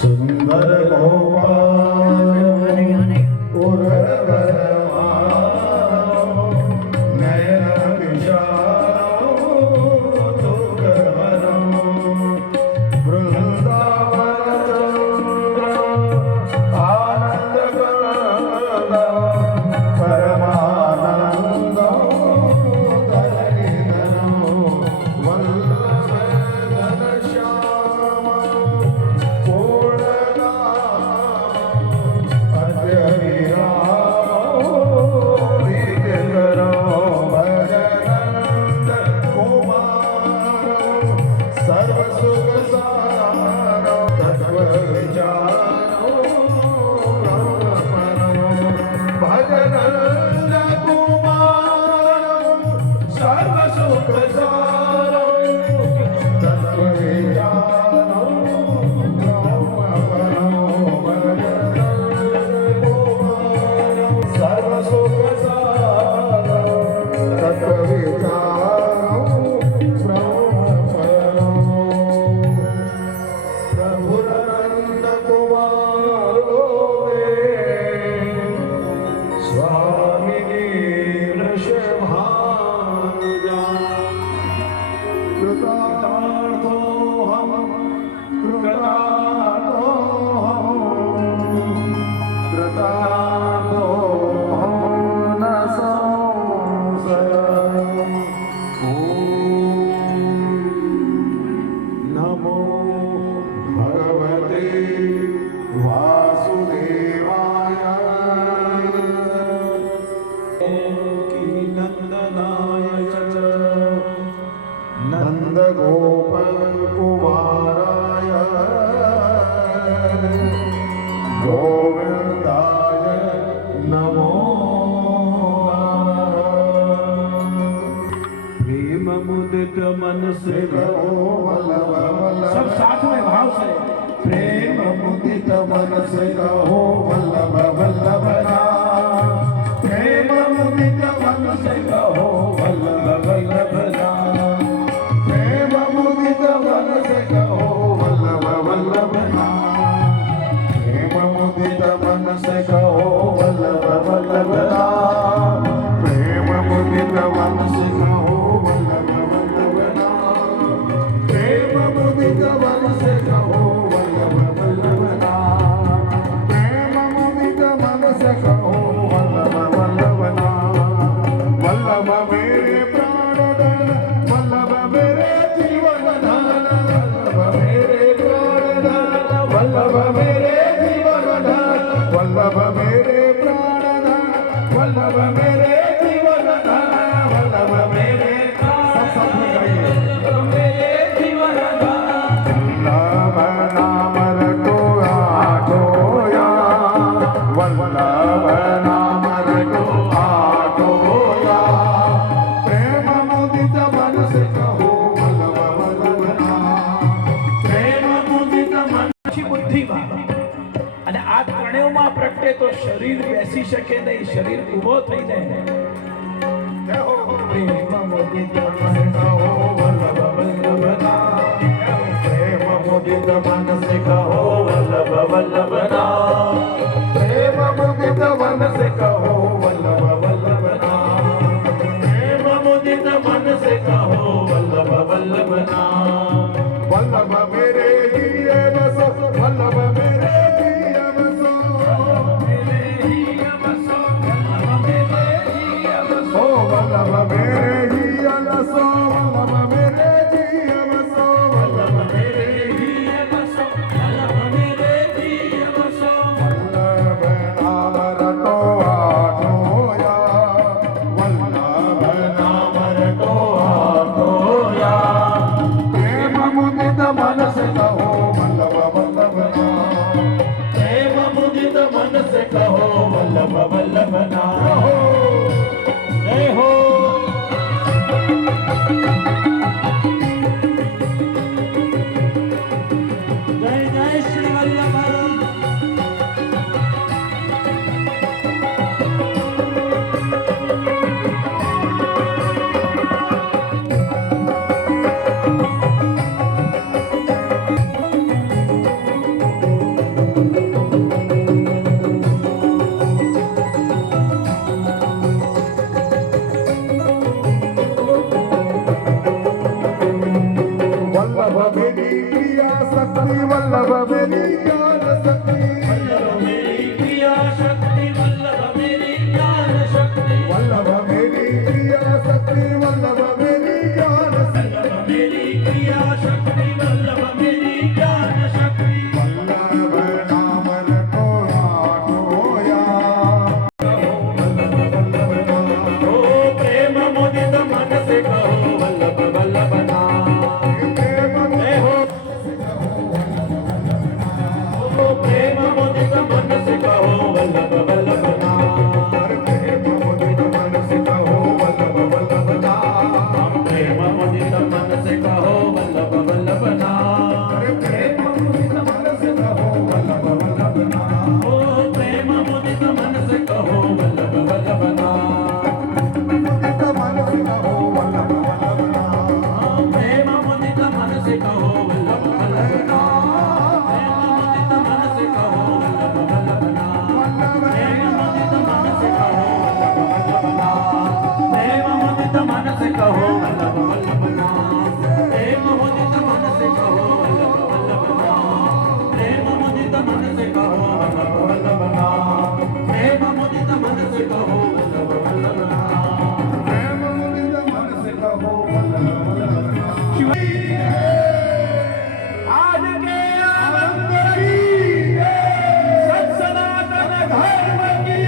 સુંદર ગોપાલ मन से सब साथ में भाव से प्रेम मुदित मन से कहो वल्लभ वल्लभ राम। प्रेम मुदित मन से कहो वल्लभ वल्लभ राम। प्रेम मुदित मन से कहो वल्लभ वल्लभ राम। प्रेम मुदित मन से कहो वल्लभ वल्लभ राम। प्रेम मुदित मन से कहो प्रगटे तो शरीर बेसी शके नहीं, शरीर उभो थई जाए। प्रेम मुदित मन से कहो वल्लभ वल्लभ राम। प्रेम मुदित मन से कहो वल्लभ वल्लभ राम। प्रेम मुदित मन से कहो वल्लभ वल्लभ राम। प्रेम मुदित मन से कहो वल्लभ वल्लभ राम। वल्लभ मेरे जिए बसो, वल्लभ मेरे जिए बसो, वल्लभ मेरे जिए बसो, वल्लभ मेरे जिए बसो, वल्लभ मेरे जिए बसो, वल्लभ मेरे जिए बसो, वल्लभ मेरे जिए बसो, वल्लभ मेरे जिए बसो। वल्लभ नाम रटो आठोया, वल्लभ नाम रटो आठोया। प्रेम मुदित मन मेरी क्रिया शक्ति वल्लभ मेरी ज्ञान शक्ति मेरी क्रिया शक्ति वल्लभ मेरी ज्ञान शक्ति वल्लभ मेरी क्रिया शक्ति वल्लभ मेरी ज्ञान शक्ति मेरी क्रिया शक्ति वल्लभ मेरी ज्ञान शक्ति वल्लभ नाम रटो आटोया ओ प्रेम मुदित मन से कहो वल्लभ वल्लभ नाम ओ प्रेम मुदित मन से कहो वल्लभ वल्लभ नाम प्रेम मुदित मन से कहो वल्लभ वल्लभ नाम प्रेम मुदित मन से कहो वल्लभ वल्लभ नाम प्रेम मुदित मन से कहो वल्लभ वल्लभ नाम ओ प्रेम मुदित मन से कहो वल्लभ वल्लभ नाम मुदित मन से कहो वल्लभ वल्लभ नाम प्रेम मुदित मन से कहो वल्लभ वल्लभ नाम प्रेम मुदित मन से कहो वल्लभ वल्लभ नाम प्रेम मुदित मन से कहो वल्लभ वल्लभ नाम प्रेम मुदित मन से कहो वल्लभ वल्लभ नाम प्रेम मुदित मन से कहो वल्लभ वल्लभ नाम प्रेम मुदित मन से कहो वल्लभ वल्लभ नाम प्रेम मुदित मन से कहो वल्लभ वल्लभ नाम प्रेम मुदित मन से कहो वल्लभ वल्लभ नाम आज के आनंद की सत सनातन धर्म की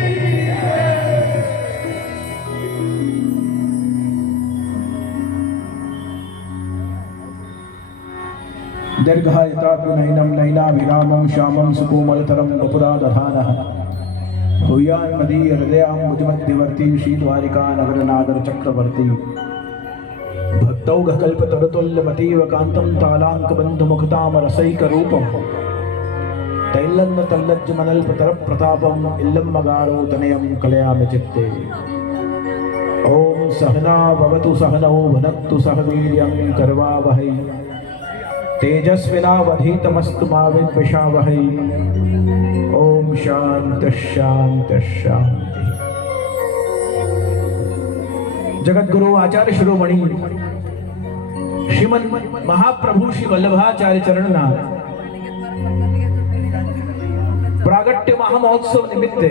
दीर्घायतापि नैनं नैनाभिरामं श्यामं सुकोमलतरं वपुरादधानः भूयान् मदीय हृदयाम्बुजमध्यवर्ती श्रीद्वारिका नगरनागरचक्रवर्ती भक्तौघकल्पतरुतुल्यमतीव कान्तं तालाङ्कबन्धुमुखतामरसैकरूपं तैलन्न तल्लज्जमनल्पतरप्रतापम् इल्लम्मगारो तनयं कलयामि चित्ते ॐ सहना भवतु सहनौ भुनक्तु सह वीर्यं करवावहै तेजस्विनावधीतमस्तु मा विद्विषावहै ओम शांति शांति शांति। जगतगुरु आचार्य शिरोमणि श्रीमन महाप्रभु श्री वल्लभाचार्य चरणना प्रागट्य महामहोत्सव निमित्ते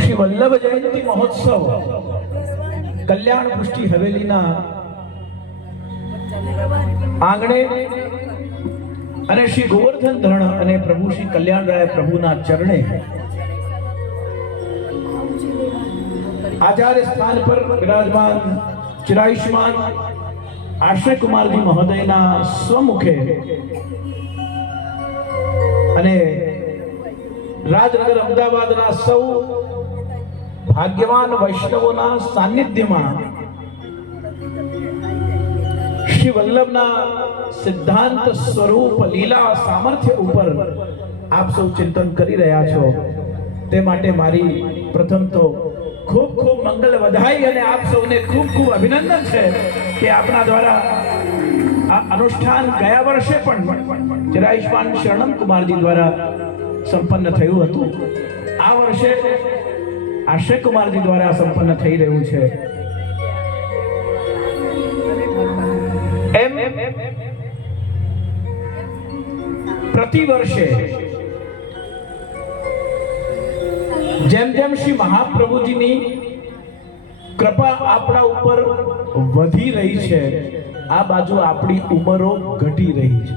श्री वल्लभ जयंती महोत्सव कल्याण पुष्टि हवेलीना आंगणे અને શ્રી ગોવર્ધન ધરણ અને પ્રભુ શ્રી કલ્યાણરાય પ્રભુના ચરણે આચાર્ય સ્થાન પર વિરાજમાન ચિરાયુષ્માન આશ્રય કુમારજી મહોદયના સ્વમુખે અને રાજનગર અમદાવાદના સૌ ભાગ્યવાન વૈષ્ણવોના સાનિધ્યમાં श्री वल्लभना सिद्धांत स्वरूप लीला सामर्थ्य ऊपर आप सब चिंतन करी रहा छो ते माटे मारी प्रथम तो खूब खूब मंगल बधाई અને આપ સૌને ખૂબ ખૂબ અભિનંદન છે કે આપના દ્વારા આ અનુષ્ઠાન ગયા વર્ષે પણ ચિરાયુષ્માન શરણમ કુમારજી દ્વારા સંપન્ન થયું હતું આ વર્ષે આશ્રય કુમારજી દ્વારા સંપન્ન થઈ રહ્યું છે એમ પ્રતિ વર્ષે જેમ જેમ શ્રી મહાપ્રભુજીની કૃપા આપણા ઉપર વધી રહી છે આ બાજુ આપણી ઉંમરો ઘટી રહી છે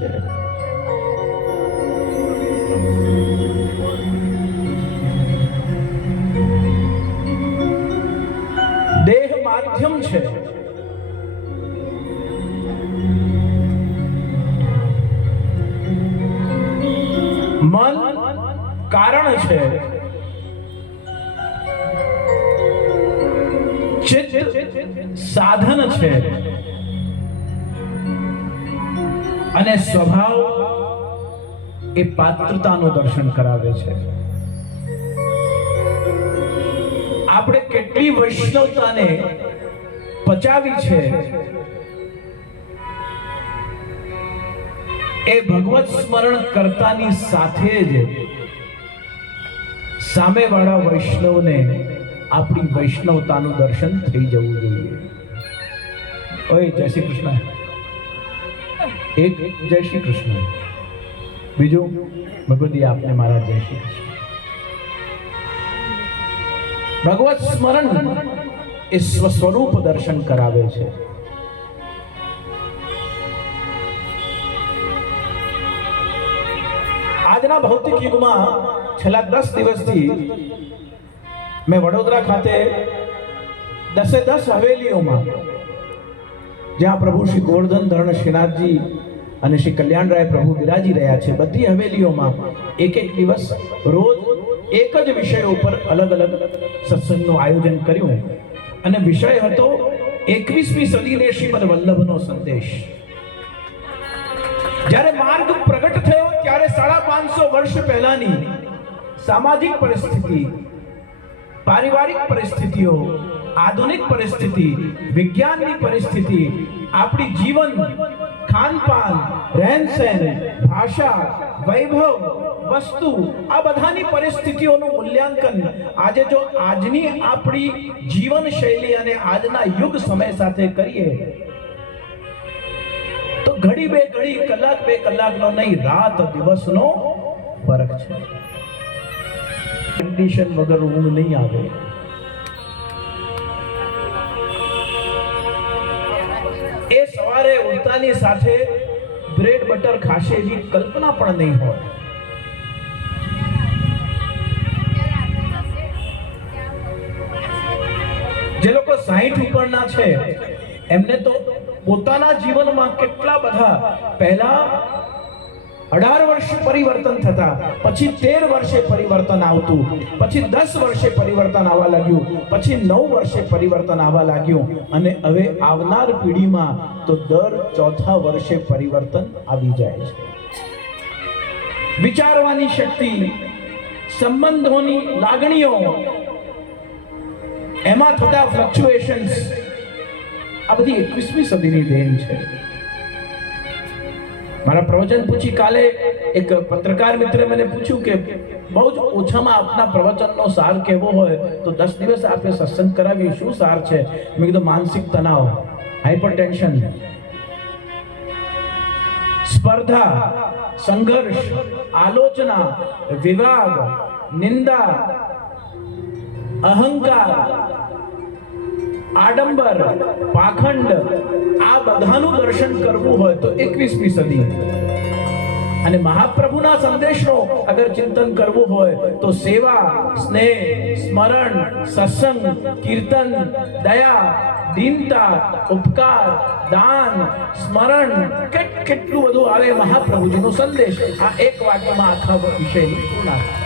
દેહ માધ્યમ છે मन कारण છે ચિત્ત સાધન છે અને સ્વભાવ એ પાત્રતાનું દર્શન કરાવે છે આપણે કેટલી વૈષ્ણવતાને પચાવી છે એ ભગવત સ્મરણ કરતાની સાથે જ સામેવાળા વૈષ્ણવને આપણી વૈષ્ણવતાનું દર્શન થઈ જવું જોઈએ. ઓય જય શ્રી કૃષ્ણ. એક જય શ્રી કૃષ્ણ, બીજું ભગવતી આપને મારા જય શ્રી કૃષ્ણ. ભગવત સ્મરણ એ સ્વસ્વરૂપ દર્શન કરાવે છે. આજના ભૌતિક યુગમાં છેલ્લા 10 દિવસથી મેં વડોદરા ખાતે 10 હવેલીઓમાં, જ્યાં પ્રભુ શ્રી ગોવર્ધન ધરણ શ્રીનાથજી અને શ્રી કલ્યાણરાય પ્રભુ બિરાજી રહ્યા છે, બધી હવેલીઓમાં એક દિવસ રોજ એક જ વિષય ઉપર અલગ અલગ સત્સંગનું આયોજન કર્યું. અને વિષય હતો 21મી સદીને શ્રીમદ વલ્લભનો સંદેશ. જ્યારે માર્ગ પ્રગટ થયો ત્યારે 550 વર્ષ પહેલાની સામાજિક પરિસ્થિતિ, પારિવારિક પરિસ્થિતિઓ, આધુનિક પરિસ્થિતિ, વિજ્ઞાનની પરિસ્થિતિ, આપણી જીવન, ખાનપાન, રહેનસહેન, ભાષા, વૈભવ, વસ્તુ, આ બધાની પરિસ્થિતિઓનું મૂલ્યાંકન આજે જો આજની આપણી જીવન શૈલી અને આજના યુગ સમય સાથે કરીએ તો ઘડી બે ઘડી, કલાક બે કલાકનો નહીં, રાત દિવસનો ફરક છે. કન્ડિશન વગર ઊંઘ નહીં આવે. એ સવારે ઉઠતાની સાથે બ્રેડ બટર ખાશે એવી કલ્પના પણ નહીં હોય. જે લોકો 60 ઉપરના છે એમને તો પોતાના જીવનમાં કેટલા બધા, પહેલા 18 વર્ષે પરિવર્તન થતા, પછી 13 વર્ષે પરિવર્તન આવતું, પછી 10 વર્ષે પરિવર્તન આવવા લાગ્યું, પછી 9 વર્ષે પરિવર્તન આવવા લાગ્યું, અને હવે આવનાર પેઢીમાં તો દર 4થા વર્ષે પરિવર્તન આવી જાય છે. વિચારવાની શક્તિ, સંબંધોની લાગણીઓ, એમાં થતા ફ્લક્ચ્યુએશન્સ, આ બધી 21મી સદીની દેન છે. મારા પ્રવચન પૂછી કાલે એક પત્રકાર મિત્રે મને પૂછ્યું કે બહુ જ ઓછામાં આપના પ્રવચનનો સાર કેવો હોય, તો 10 દિવસ આપે સત્સંગ કરાવી, શું સાર છે? મેં કીધું માનસિક તણાવ, હાઇપરટેન્શન, સ્પર્ધા, સંઘર્ષ, આલોચના, વિવાદ, નિંદા, અહંકાર, આડંબર, પાખંડ, આ બધાનું દર્શન કરવું હોય તો 21મી સદી. અને મહાપ્રભુના સંદેશનો અગર ચિંતન કરવું હોય તો સેવા, સ્નેહ, સ્મરણ, સત્સંગ, કીર્તન, દયા, દીનતા, ઉપકાર, દાન, સ્મરણ, કેટલું બધું આવે મહાપ્રભુજીનો સંદેશ. આ એક વાક્યમાં આખા વિષયની પૂર્ણતા.